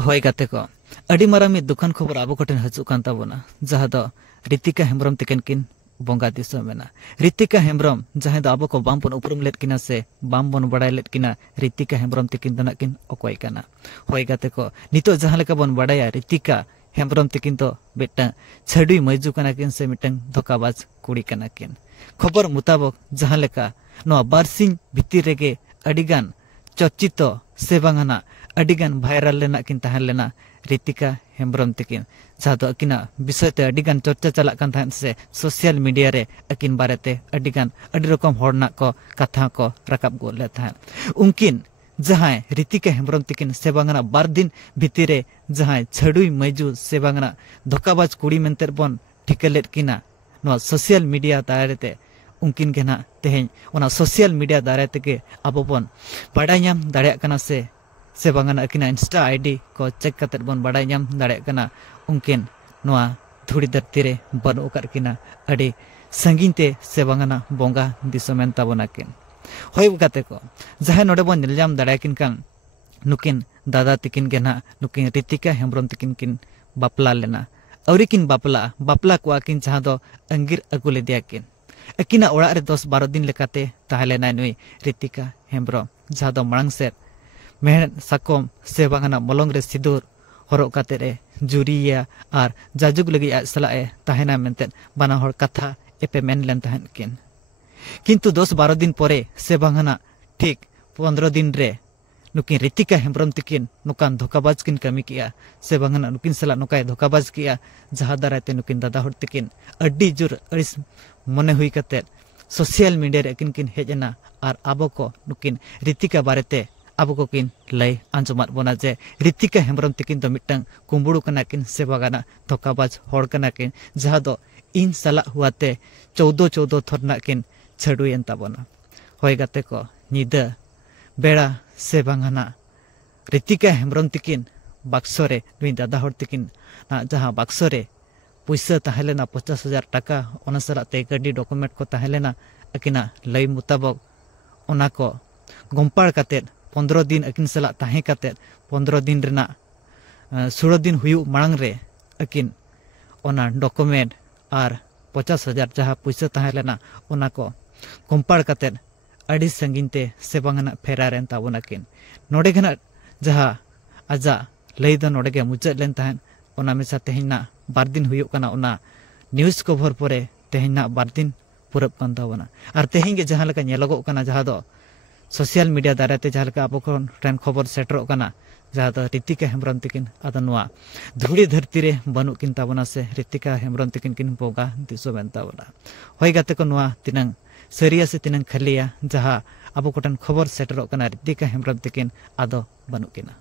होय गाते को अड़ी मारा मिद दुकान खबर आबो कोठेन हजु कान ताबोना जहा दो रितिका हेम्ब्रम तिकन किन बोंगा दिसो मेना रितिका हेम्ब्रम जहा दो आबो को बाम पन उपरुम लेट किना से बाम बन बड़ाय लेट किना रितिका हेम्ब्रम तिकिन दना किन अकोय काना होय गाते को नितो जहा लेका बन बड़ाया रितिका हेम्ब्रम तिकिन तो बेटा छडुई मजू काना किन से मिटंग धोकाबाज कुड़ी काना किन खबर मुताबिक जहा लेका नो बारसिंग भितिर रेगे अडिगान चर्चित से बांगाना अडिगान भाइरल लेना किन तहन लेना रितिका हेम्ब्रम तिकिन जहाँ दो अकिना विषय ते अडिगान चर्चा चला कान तहन से सोशल मीडिया रे अकिन बारेते अडिगान अडि रकम हॉर्ना को कथा को रकाब गोल ले तहन उनकिन जहाँ रितिका हेम्ब्रम तिकिन से बांगाना 12 दिन भितिरे जहाँ छडुई मजू से बांगाना धोकाबाज कुड़ी मेंते बन ठिकलेट किना नो सोशल मीडिया दायरेते उनकिन के ना तेहें ओना सोशल मीडिया दायरेते के आबो बन बाडाय नाम दाड़िया कना से बांगाना अकिना इंस्टा आईडी को चेक कतेट बन बाडाय नाम दाड़िया कना उनकिन नोआ धुड़ी धरती रे बनो कर किना अड़ी संगीन ते से बांगाना बोंगा दिसोमेन ताबोना किन होय गाते को जहां नोडे बन निलजाम दाड़िया किन कान नुकिन दादा तिकिन के ना नुकिन रितिका हेम्ब्रम तिकिन किन बापला लेना औरी किन बापला को आकिन जहां दो अंगिर अगु ले दिया किन अकिना ओड़ा रे 10-12 दिन लेकाते ताहलेना नुई रितिका हेम्ब्रम जहां दो मांग से मेहनत साकोम से बांगाना मलंग रे सिदूर हरक काते रे जुरिया आर जाजुग लगी आज सलाए ताहेना मेंते बाना हर कथा एपे मेन लेन ताहन किन किंतु 10-12 दिन परे से बांगाना ठीक 15 दिन रे नुकिन रितिका हेम्ब्रम तिकिन नुकान धोकाबाज किन कमी किया से बांगाना नुकिन सला नुकाय धोकाबाज किया जहा दाराते नुकिन दादा हर तिकिन अड्डी जुर अड़िस मने हुई कते सोशल मीडिया रे किन हेजना आर आबो को नुकिन रितिका बारेते आबो को किन लय आंजमात बोना जे रितिका हेम्ब्रम तिकिन दो मिटंग कुंबुड़ू कना किन से बागाना धोकाबाज हर कना किन जहा दो इन सला हुआते 14 थरना किन छडुयन ताबोना होय गाते को निदा बेड़ा से बांगाना रितिका हेम्ब्रम तिकिन बाक्सरे नुई दादा हर तिकिन ना जहां बाक्सरे पैसा ताहेलेना 50,000 टाका ओना सलाते गाड़ी डॉक्यूमेंट को ताहेलेना अकिना लय मुताबिक ओना को गम्पाड़ काते 15 दिन अकिन सला ताहे काते 15 दिन रेना 16 दिन हुयु मांग रे अकिन ओना डॉक्यूमेंट आर 50,000 जहां पैसा ताहेलेना ओना को गम्पाड़ काते अड़ी संगीनते से बांगाना फेरारेन ताबोना किन नोडे गना जहां आजा लय द नोडे के मुचाद लेन ताहन ओना मेसा तेहिना 12 दिन हुयु कना ओना न्यूज़ कवर परे तेहिना 12 दिन पुरब कान ताबोना आर तेहिन के जहां लका नेलगो कना जहां दो सोशल मीडिया दाराते जहां लका आबो कोन ट्रेन खबर सेटरो कना जहां दो रितिका हेम्ब्रम तिकिन आदा नोआ धुड़ी धरती रे बनु किन ताबोना से रितिका हेम्ब्रम तिकिन किन बोगा दिसो बेन ताबोना होय गाते को नोआ तिनंग सरिया से तिनंग खलिया जहां आबो कोटन खबर सेटरो कना रितिका हेम्ब्रम तिकिन आदो बनु किना।